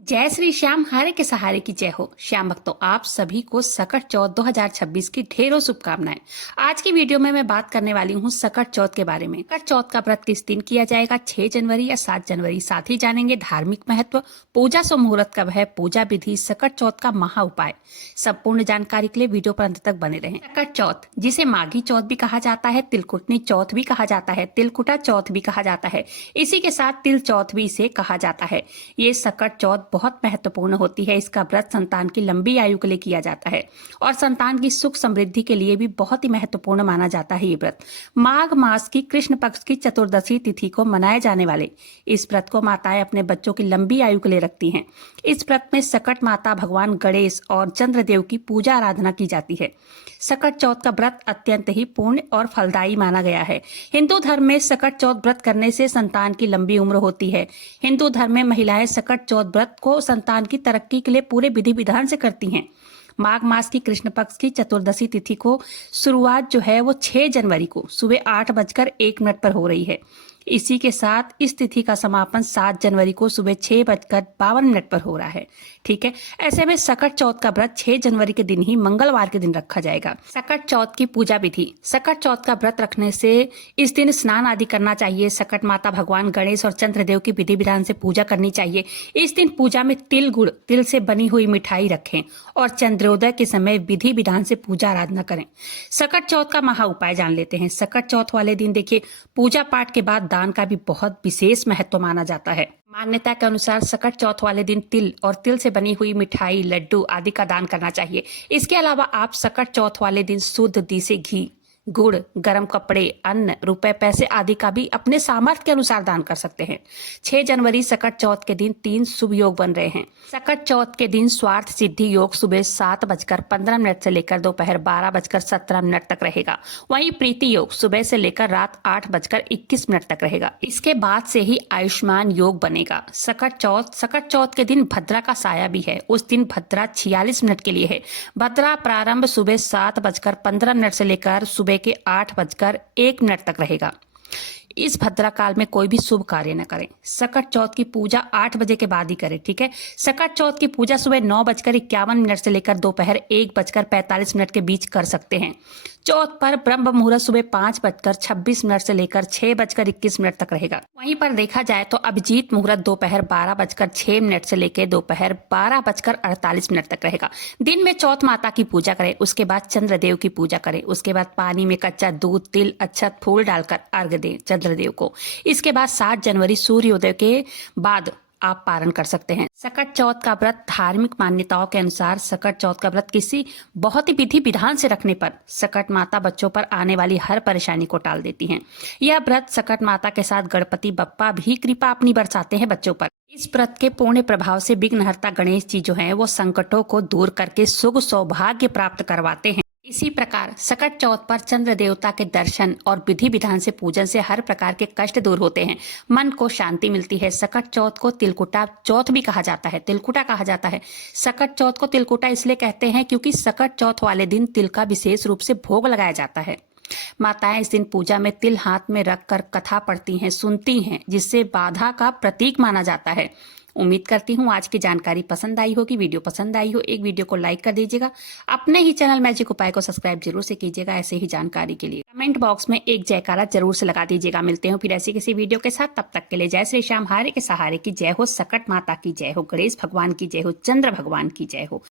जय श्री श्याम हरे के सहारे की जय हो। श्याम भक्तों, आप सभी को सकट चौथ 2026 की ढेरों शुभकामनाएं। आज की वीडियो में मैं बात करने वाली हूं सकट चौथ के बारे में। सकट चौथ का व्रत किस दिन किया जाएगा, 6 जनवरी या 7 जनवरी। साथ ही जानेंगे धार्मिक महत्व, पूजा शुभ मुहूर्त कब है, पूजा विधि, सकट चौथ का महा उपाय। संपूर्ण जानकारी के लिए वीडियो पर अंत तक बने रहें। सकट चौथ, जिसे माघी चौथ भी कहा जाता है, तिलकुटनी चौथ भी कहा जाता है, तिलकुटा चौथ भी कहा जाता है, इसी के साथ तिल चौथ भी इसे कहा जाता है। ये सकट चौथ बहुत महत्वपूर्ण होती है। इसका व्रत संतान की लंबी आयु के लिए किया जाता है और संतान की सुख समृद्धि के लिए भी बहुत ही महत्वपूर्ण माना जाता है। ये व्रत माघ मास की कृष्ण पक्ष की चतुर्दशी तिथि को मनाए जाने वाले इस व्रत को माताएं अपने बच्चों की लंबी आयु के लिए रखती हैं। इस व्रत में सकट माता, भगवान गणेश और चंद्रदेव की पूजा आराधना की जाती है। सकट चौथ का व्रत अत्यंत ही पुण्य और फलदायी माना गया है। हिंदू धर्म में सकट चौथ व्रत करने से संतान की लंबी उम्र होती है। हिंदू धर्म में महिलाएं सकट चौथ व्रत को संतान की तरक्की के लिए पूरे विधि विधान से करती हैं। माघ मास की कृष्ण पक्ष की चतुर्दशी तिथि को शुरुआत जो है वो 6 जनवरी को सुबह 8:01 पर हो रही है। इसी के साथ इस तिथि का समापन 7 जनवरी को सुबह 6:52 पर हो रहा है। ठीक है, ऐसे में सकट चौथ का व्रत 6 जनवरी के दिन ही मंगलवार के दिन रखा जाएगा। सकट चौथ की पूजा विधि। सकट चौथ का व्रत रखने से इस दिन स्नान आदि करना चाहिए। सकट माता, भगवान गणेश और चंद्रदेव की विधि विधान से पूजा करनी चाहिए। इस दिन पूजा में तिल गुड़, तिल से बनी हुई मिठाई रखें और चंद्रोदय के समय विधि विधान से पूजा आराधना करें। सकट चौथ का महा उपाय जान लेते हैं। सकट चौथ वाले दिन देखिए, पूजा पाठ के बाद दान का भी बहुत विशेष महत्व माना जाता है। मान्यता के अनुसार सकट चौथ वाले दिन तिल और तिल से बनी हुई मिठाई, लड्डू आदि का दान करना चाहिए। इसके अलावा आप सकट चौथ वाले दिन शुद्ध देसी घी, गुड़, गर्म कपड़े, अन्न, रुपए, पैसे आदि का भी अपने सामर्थ्य के अनुसार दान कर सकते हैं। 6 जनवरी सकट चौथ के दिन 3 शुभ योग बन रहे हैं। सकट चौथ के दिन स्वार्थ सिद्धि योग सुबह 7:15 से लेकर दोपहर 12:17 तक रहेगा। वहीं प्रीति योग सुबह से लेकर रात 8:21 तक रहेगा। इसके बाद से ही आयुष्मान योग बनेगा। सकट चौथ के दिन भद्रा का साया भी है। उस दिन भद्रा 46 मिनट के लिए है। भद्रा प्रारंभ सुबह 7:15 से लेकर सुबह के 8:01 तक रहेगा। इस भद्रा काल में कोई भी शुभ कार्य न करें। सकट चौथ की पूजा 8 बजे के बाद ही करें। ठीक है, सकट चौथ की पूजा सुबह 9:51 से लेकर दोपहर 1:45 के बीच कर सकते हैं। चौथ पर ब्रह्म मुहूर्त सुबह 5:26 से लेकर 6:21 तक रहेगा। वहीं पर देखा जाए तो अभिजीत मुहूर्त दोपहर 12:06 से लेकर दोपहर 12:48 तक रहेगा। दिन में चौथ माता की पूजा करें, उसके बाद चंद्रदेव की पूजा करें, उसके बाद पानी में कच्चा दूध, तिल, अक्षत, फूल डालकर अर्घ्य दें चंद्रदेव को। इसके बाद 7 जनवरी सूर्योदय के बाद आप पारण कर सकते हैं। सकट चौथ का व्रत धार्मिक मान्यताओं के अनुसार सकट चौथ का व्रत किसी बहुत ही विधि विधान से रखने पर सकट माता बच्चों पर आने वाली हर परेशानी को टाल देती हैं। यह व्रत सकट माता के साथ गणपति बप्पा भी कृपा अपनी बरसाते हैं बच्चों पर। इस व्रत के पूर्ण प्रभाव से विघ्नहर्ता गणेश जी जो हैं वो संकटों को दूर करके सुख सौभाग्य प्राप्त करवाते हैं। इसी प्रकार सकट चौथ पर चंद्र देवता के दर्शन और विधि विधान से पूजन से हर प्रकार के कष्ट दूर होते हैं, मन को शांति मिलती है। सकट चौथ को तिलकुटा चौथ भी कहा जाता है, तिलकुटा कहा जाता है। सकट चौथ को तिलकुटा इसलिए कहते हैं क्योंकि सकट चौथ वाले दिन तिल का विशेष रूप से भोग लगाया जाता है। माताएं इस दिन पूजा में तिल हाथ में रखकर कथा पढ़ती हैं, सुनती हैं, जिससे बाधा का प्रतीक माना जाता है। उम्मीद करती हूँ आज की जानकारी पसंद आई होगी। वीडियो पसंद आई हो एक वीडियो को लाइक कर दीजिएगा। अपने ही चैनल मैजिक उपाय को सब्सक्राइब जरूर से कीजिएगा ऐसे ही जानकारी के लिए। कमेंट बॉक्स में एक जयकारा जरूर से लगा दीजिएगा। मिलते हैं फिर ऐसी किसी वीडियो के साथ, तब तक के लिए जय श्री श्याम हरे के सहारे की जय हो, सकट माता की जय हो, गणेश भगवान की जय हो, चंद्र भगवान की जय हो।